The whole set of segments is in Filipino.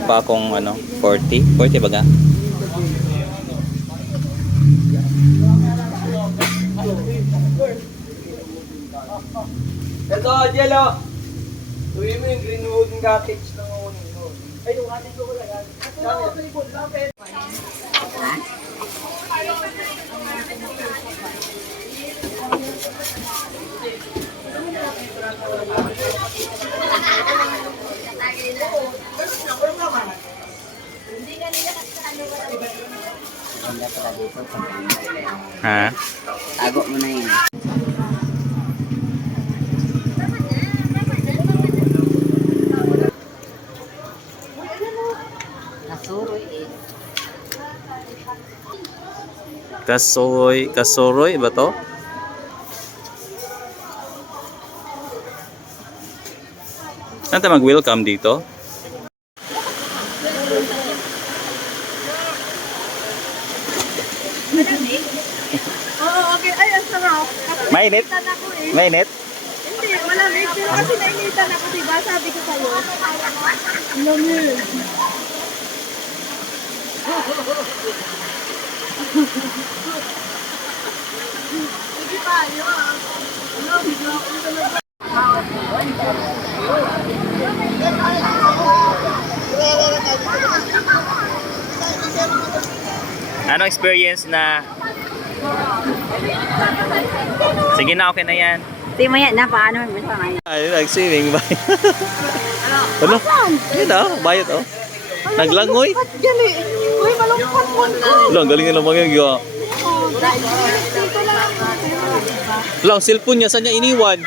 lang pa akong ano, 40 baga. Ito, Jello. Tuwi mo yung Greenwood Cottage ng unin mo. Ay, yung cottage ko lang. Ha? Tago mo na yun. Nasuroy eh. Kasuroy ba to? Saan tayo mag-welcome dito? Oo, okay. Ay, ang sarap. Mainit? Ako eh. Mainit? Hindi, malamig. Pero kasi nainitan ako, diba? Sabi ko sa'yo. Ang lamig. Sige tayo ah. Ano, bigla ako talaga. Ano experience na? Sige na, okay na yan. Di mo yan na, paano mo sa ngayon? Ay, nag-swimming ba? Ano? Yun ah, bayot oh. Naglangoy. Ba't gali? Uy, malungkot mo ko. Lang, galing na mga yung lang, cellphone niya, saan niya iniwan?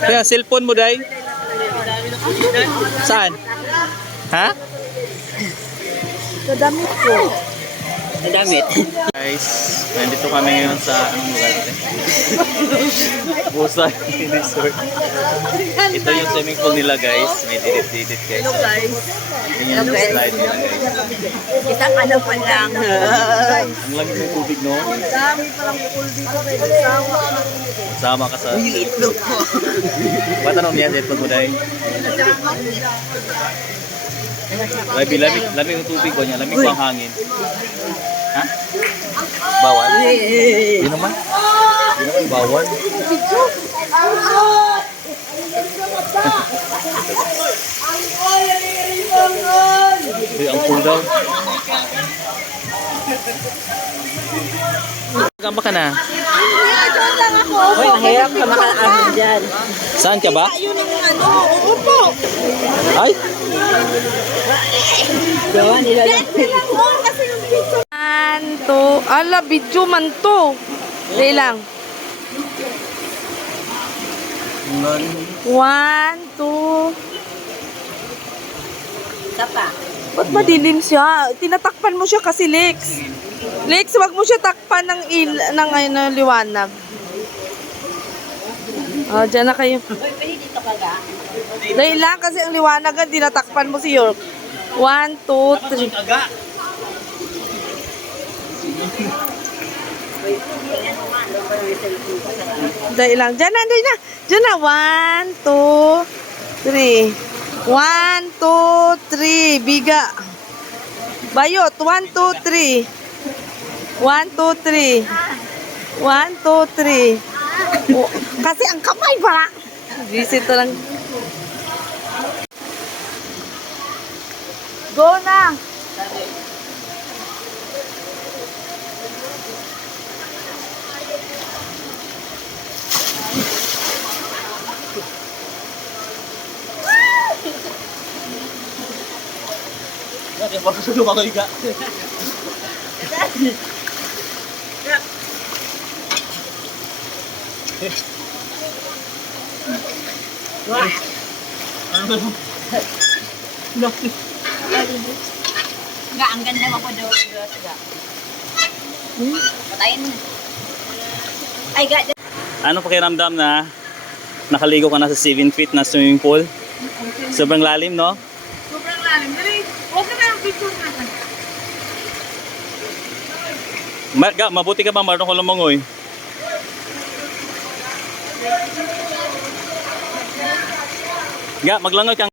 Kaya, cellphone mo, day? Saan? Ha? Sa damit ko. Nadamit. Guys, nandito kami ngayon sa anong lugar natin? Busay Resort. Ito yung swimming pool nila guys. May didit-didit guys. Hello guys. Ganyan yung slide nila guys. Isang ano pa lang. Ang lamig ng tubig no? Ang dami palang pool dito kay Sawa. Sama ka sa... Yung itlog ko. Ba't anong niya? Itlog mo dahil? Lamig ng tubig ko niya. Lamig ko ang hangin. Ha? Bawal? Hindi naman. Hindi naman bawal. Uy, ang cool daw. Gamba ka na? Doon lang ako. Uy, mahirap ka makaano dyan. Saan ka ba? Yun ang ano. Oo po. Ay! Gawa nila lang. Kasi yung video. Manto. Ala, video man to. Dali lang. 1, 2. Isa pa. Ba't madilim siya? Tinatakpan mo siya kasi, Lex. Lex, wag mo siya takpan ng liwanag. Oh, dyan na kayo. Uy, pwede dito ka ga? Dahil lang kasi ang liwanagan, tinatakpan mo si York. 1, 2, 3. Dahil lang. Dyan na, dyan na. Dyan na. 1, 2, 3. 1, 2, 3. Biga. Bayot. 1, 2, 3. 1, 2, 3. 1, 2, 3. Oh, kasi ang kamay pala. Visit to lang. Go na. Bakit sa lumakoy ka? Ga, ang ganda mo po doon. Ga. Patayin mo. Ay, ga. Ano pakiramdam na nakaligo ka na sa 7 feet na swimming pool? Sobrang lalim, no? Sobrang lalim. Dali, huwag ka na ang picture natin. Mabuti ka ba marunong ko lumangoy? Maglangoy ka.